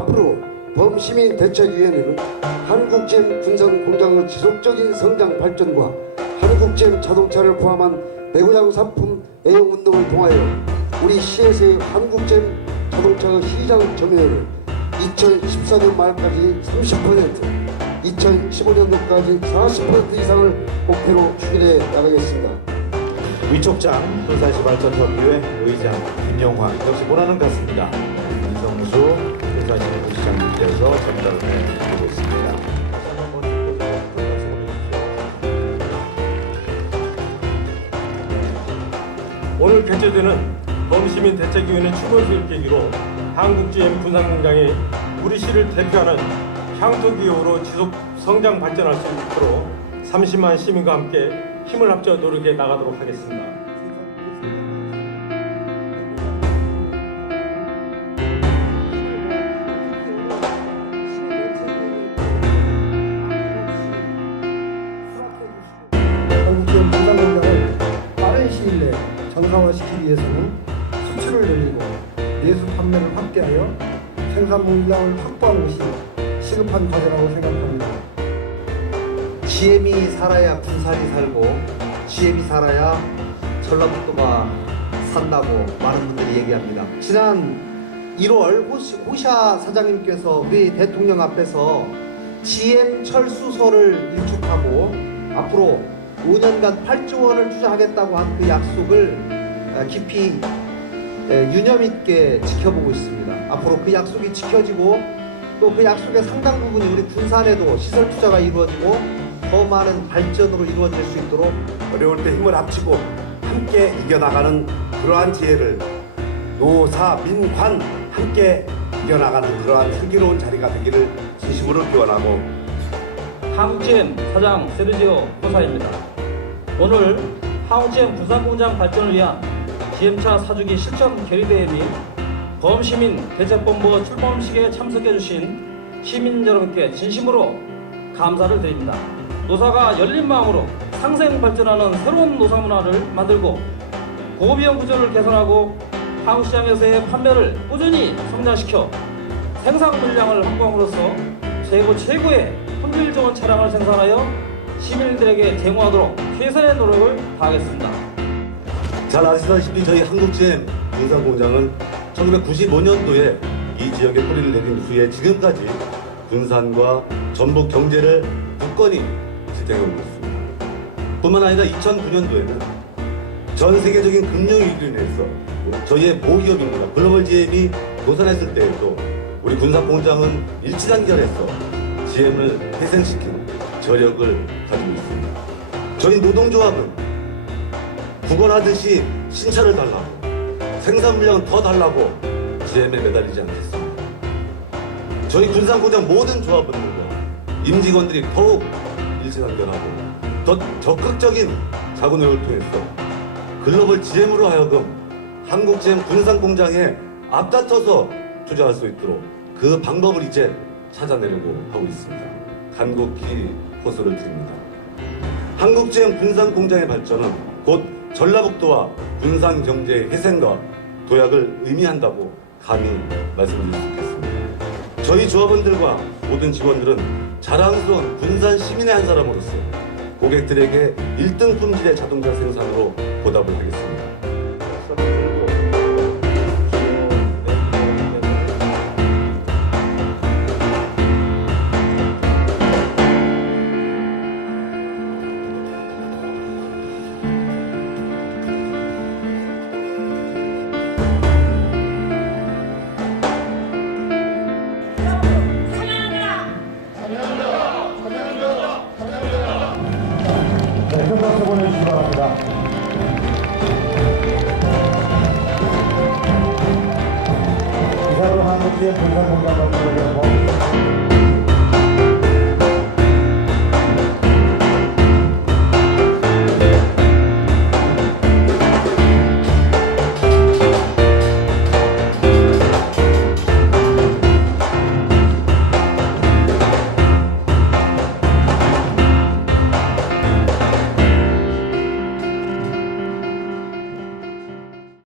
앞으로 범시민 대책위원회는 한국잼 군산 공장의 지속적인 성장 발전과 한국잼 자동차를 포함한 내구장 상품 애용 운동을 통하여 우리 시에서의 한국잼 자동차의 시장 점유율을 2014년 말까지 30%, 2015년도까지 40% 이상을 목표로 추진해 나가겠습니다. 위촉장 군산시 발전협의회 의장 김영환 역시 것 같습니다. 부시장님께서 전달을 해주고 있습니다. 오늘 개최되는 범시민 대책위원회 추모수를 계기로 한국GM 군산공장이 우리 시를 대표하는 향토기업으로 지속 성장 발전할 수 있도록 30만 시민과 함께 힘을 합쳐 노력해 나가도록 하겠습니다. 정상화시키기 위해서는 수출을 늘리고 내수 판매를 확대하여 생산 물량을 확보하는 것이 시급한 과제라고 생각합니다. GM이 살아야 군산이 살고 GM이 살아야 전라북도가 산다고 많은 분들이 얘기합니다. 지난 1월 호시, 호샤 사장님께서 우리 대통령 앞에서 GM 철수소를 일축하고 앞으로 5년간 8조 원을 투자하겠다고 한 그 약속을 아, 깊이 에, 유념 있게 지켜보고 있습니다. 앞으로 그 약속이 지켜지고 또 그 약속의 상당 부분이 우리 군산에도 시설 투자가 이루어지고 더 많은 발전으로 이루어질 수 있도록 어려울 때 힘을 합치고 함께 이겨나가는 그러한 지혜를 노사 민관 함께 이겨나가는 그러한 슬기로운 자리가 되기를 진심으로 기원하고 한국GM 사장 세르지오 호사입니다. 오늘 한국GM 부산공장 발전을 위한 GM차 사주기 실천 결의대회 및 범시민 대책본부 출범식에 참석해주신 시민 여러분께 진심으로 감사를 드립니다. 노사가 열린 마음으로 상생 발전하는 새로운 노사 문화를 만들고 고비용 구조를 개선하고 한국 시장에서의 판매를 꾸준히 성장시켜 생산 물량을 확보함으로써 최고 최고의 품질 좋은 차량을 생산하여 시민들에게 제공하도록 최선의 노력을 다하겠습니다. 잘 아시다시피 저희 한국GM 군산 공장은 1995년도에 이 지역에 뿌리를 내린 후에 지금까지 군산과 전북 경제를 굳건히 지탱하고 있습니다. 뿐만 아니라 2009년도에는 전 세계적인 금융위기로 인해서 저희의 모기업입니다. 글로벌 GM이 도산했을 때에도 우리 군산 공장은 일치단결해서 GM을 회생시키는 저력을 가지고 있습니다. 저희 노동조합은 구걸하듯이 신차를 달라고 생산 물량은 더 달라고 GM에 매달리지 않겠습니다. 저희 군산공장 모든 조합원들과 임직원들이 더욱 일치단결하고 더 적극적인 자구 노력을 통해서 글로벌 GM으로 하여금 한국 GM 군산공장에 앞다퉈서 투자할 수 있도록 그 방법을 이제 찾아내려고 하고 있습니다. 간곡히 호소를 드립니다. 한국 GM 군산공장의 발전은 곧 전라북도와 군산 경제의 회생과 도약을 의미한다고 감히 있겠습니다. 저희 조합원들과 모든 직원들은 자랑스러운 군산 시민의 한 사람으로서 고객들에게 1등 품질의 자동차 생산으로 보답을 하겠습니다. 큰 박수 보내주시기 바랍니다. 한국기업 군산공장 발전을 위한